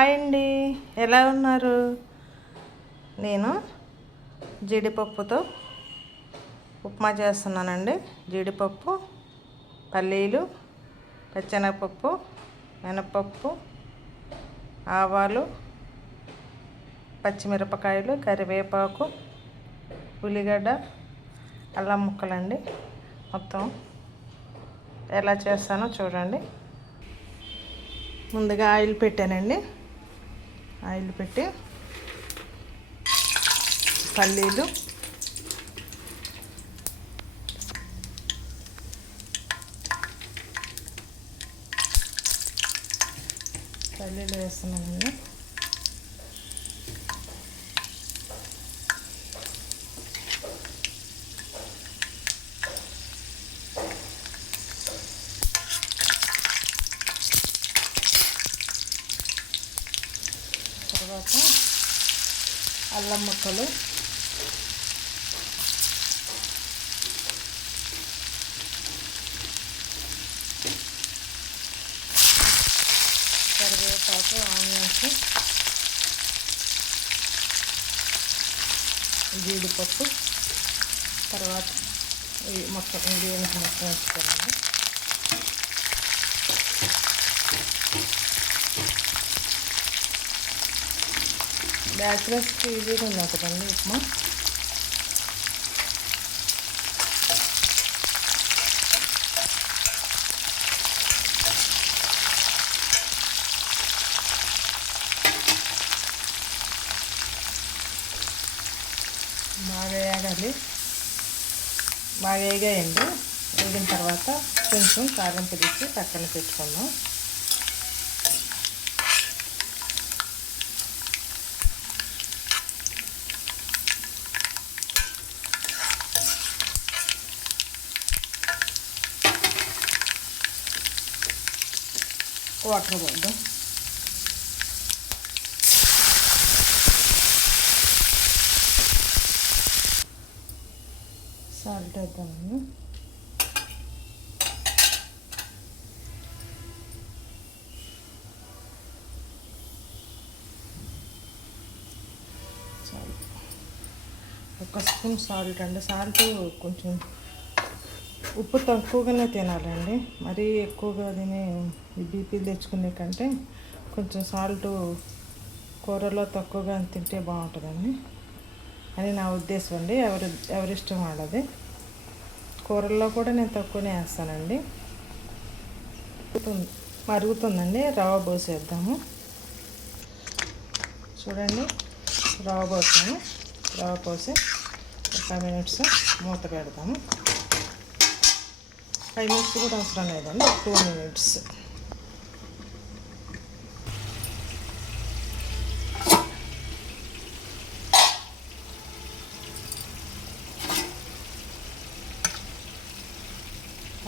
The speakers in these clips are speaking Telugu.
హాయ్ అండి, ఎలా ఉన్నారు? నేను జీడిపప్పుతో ఉప్మా చేస్తున్నానండి. జీడిపప్పు, పల్లీలు, పచ్చెనగపప్పు, మినపప్పు, ఆవాలు, పచ్చిమిరపకాయలు, కరివేపాకు, ఉల్లిగడ్డ, అల్లం ముక్కలండి. మొత్తం ఎలా చేస్తానో చూడండి. ముందుగా ఆయిల్ పెట్టానండి. ఆయిల్ పెట్టి పల్లీలు, వేస్తున్నానండి. తర్వాత అల్లం ముక్కలు, కరివేపాకు, ఆనియన్స్, జీడిపప్పు, తర్వాత ఈ మొత్తం ఇంగ్రీడియంట్స్ మొత్తం వేసుకోవాలండి. బ్యాచిలర్స్కి ఈజీగా ఉంది కదండి ఉప్మా. బాగా వేగాలి. బాగా వేగాయండి. వేగిన తర్వాత కొంచెం కారం పిలిచి పక్కన పెట్టుకుందాం. వాటర్ పోద్దాం. సాల్ట్ వేద్దామండి. ఒక స్పూన్ సాల్ట్ అండి. సాల్ట్ కొంచెం ఉప్పు తక్కువగానే తినాలండి. మరీ ఎక్కువగా తిని బీపీ తెచ్చుకునే కంటే కొంచెం సాల్ట్ కూరలో తక్కువగా తింటే బాగుంటుందండి అని నా ఉద్దేశం అండి. ఎవరిష్టం వాళ్ళది. కూరల్లో కూడా నేను తక్కువనే వేస్తానండి. మరుగుతుందండి. రవ్వ పోసేద్దాము. చూడండి, రవ్వ పోసాము. రవ్వ పోసి ఒక 5 మినిట్స్ మూత పెడతాము. 5 మినిట్స్ కూడా అవసరం లేదండి, 2 మినిట్స్.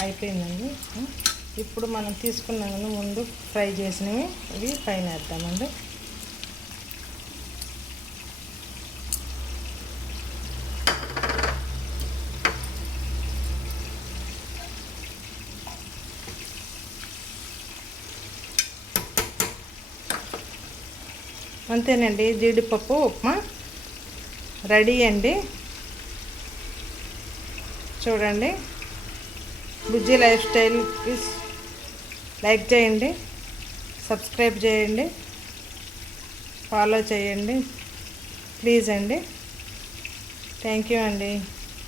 అయిపోయిందండి. ఇప్పుడు మనం తీసుకున్నాము ముందు ఫ్రై చేసినవి ఇవి పైన వేద్దామండి. అంతేనండి, జీడిపప్పు ఉప్మా రెడీ అండి. చూడండి, బుజ్జి లైఫ్ స్టైల్కి లైక్ చేయండి, సబ్స్క్రైబ్ చేయండి, ఫాలో చేయండి ప్లీజ్ అండి. థ్యాంక్ యూ అండి.